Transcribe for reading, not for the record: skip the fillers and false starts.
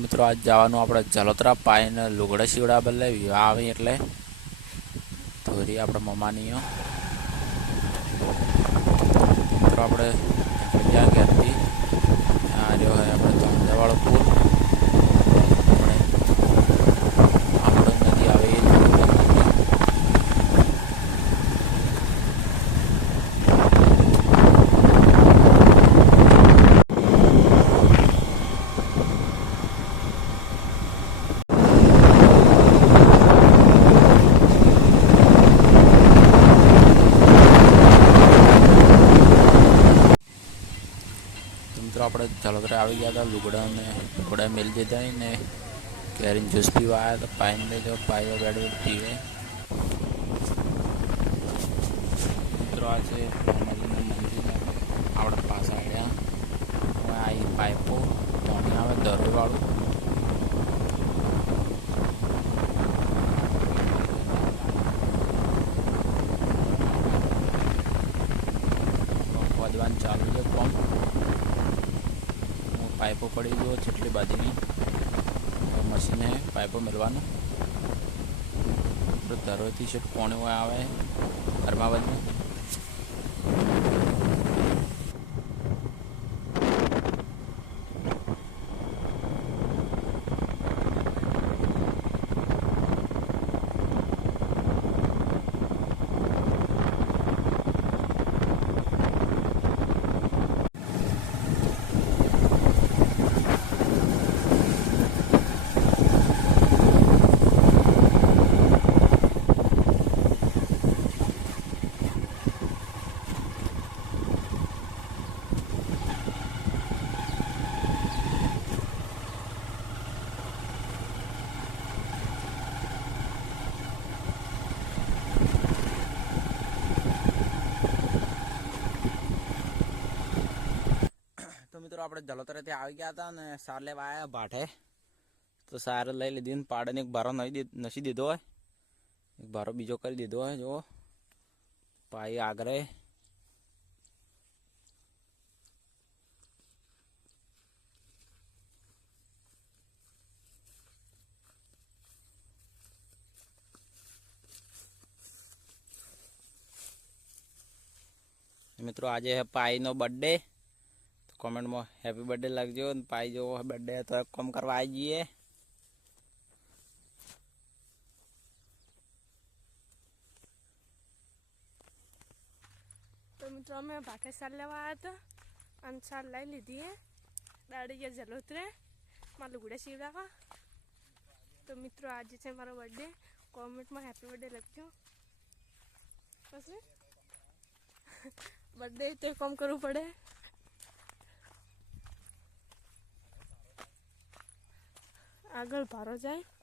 મિત્રો આજ જવાનું આપણે જલોત્રા પાઈને લુગડા સીવડા બદલે વિવાહ આવી એટલે ધોરી આપણે મમાની મિત્રો આપણે જ્યાં ઘેરથી આ રહ્યો હોય આપણે તોંજાવાળો પુલ આપણે નદી આવે એ મિત્રો આપણે જલોત્રા આવી ગયા હતા લુગડા મેલી દીધા ને કેરીન જ્યુસ પીવા આવ્યા હતા પાઈને લેજો પાઈઓ બેડ પીવે મિત્રો આજે મંદિર આપણે પાસે આવ્યા હવે આ પાઇપો પાણી આવે દરોવાળું વધવાનું ચાલુ છે કોમ पाइपों पड़ी जो छिटली बाजी में मशीन है पाइपों मिलवाना तो धरोती से पौने हुआ आवे धर्मावत में મિત્રો આપણે જલોતરાથી આવી ગયા હતા ને સાર લેવા આવ્યા ભાઠે તો સાર લઈ લીધી ને પાડે એક બારો નસી દીધો હોય એક બારો બીજો કરી દીધો હોય જો પાઈ આગળ મિત્રો આજે પાઈ નો બर्थडे कमेंट में हैप्पी बर्थडे लगजो पाई जो बर्थडे तो कम करवा आइए तो मित्रों में भाटे साल लेवा आया था अन साल लाई लीधी है दाड़ी या जलोत्रे मां लुगड़े सीवड़ा का तो मित्रों आज है मारो बर्थडे कमेंट में हैप्पी बर्थडे लगजो बस बर्थडे तो कम करવું પડે આગળ ભારો જાય।